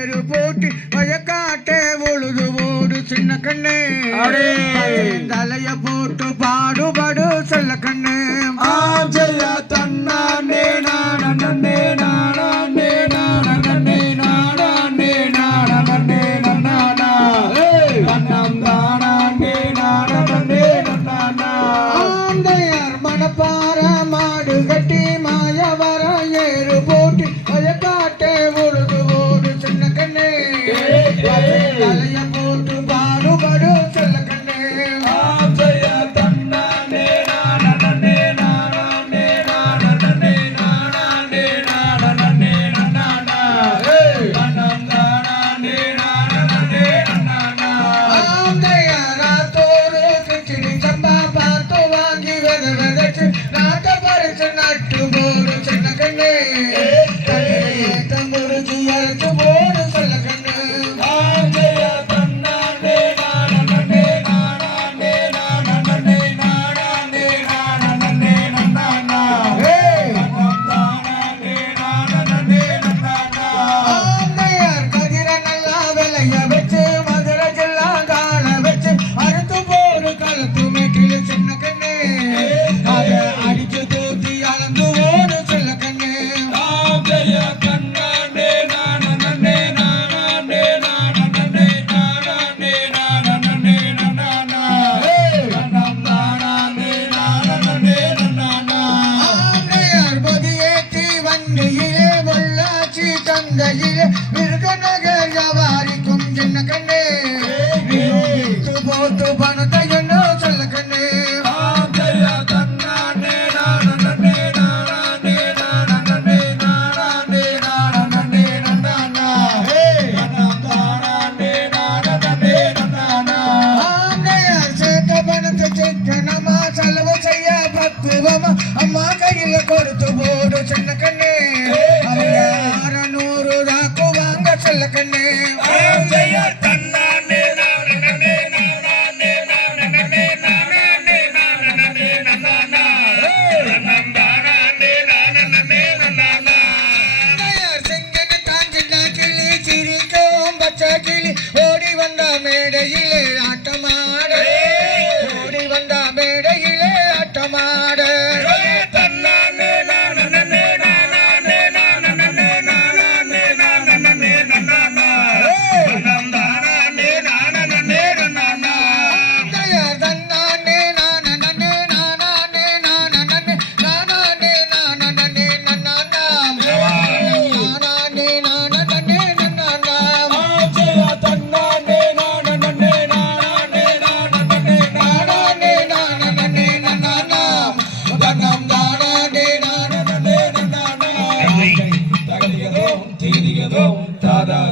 ஏறு போட்டு வயக்காட்டே உழுது ஓடு சின்ன கண்ணு தலைய போட்டு பாடுபடு செல்ல கண்ணு ஜெய தன்னானே நானே நானே நானே நானே நானே நானா கண்ணம் தானே நானே நானா ஆந்தையார் மணப்பார மாடு கட்டி மாய வர ஏறு போட்டு வயக்காட்டே உழுது ஓடு சின்ன கண்ணு தலைய போட்டு பாடுபடு செல்ல கண்ணு ஜெய தன்னானே நானே நானே நானே நானே நானே நானா கண்ணம் தானே நானே நானா ஆந்தையாரா தோறு கிச்சிடி சம்பா பார்த்து வாங்கி விதைச்சு நாட்ட பறிச்சு நட்டு போடு சின்ன கண்ணு தலையேத்த முறிச்சு அரைச்சு போடு செல்ல கண்ணு ஜெய தன்னானே நானே நானே நானே நானே நானே நானா கண்ணம் தானே நானே நானா ஆந்தையார் கதிர நல்லா விளைய வச்சு மதுரை ஜில்லா கால வச்சு அறுத்து போடு கழுத்து மேட்டில் சின்ன கண்ணு அதை அடிச்சு தூத்தி அளந்து ஓடு செல்ல கண்ணு ஜெய கண்ணானே நானே நானே நானே நானே நானே நானா கண்ணம் தானே நானே நானா ஆந்தையார் பொதியேற்றி வண்டியிலே பொள்ளாச்சி தந்தையிலே மிருக நகர் வியாபாரிக்கும் சின்ன கண்ணு போட்டு பணத்தை என்ன சொல்ல கண்ணு ஜெய தன்னானே நானே நானே நானே நானே நானே நானா கண்ணம் தானே நானே நானா ஆந்தையார் சேர்த்த பணத்தை சிக்கனமா செலவு செய்ய பக்குவமா அம்மா கையில கொடுத்து போடு சின்ன கண்ணு அவங்க 600 தாக்கு வாங்க சொல்ல கண்ணு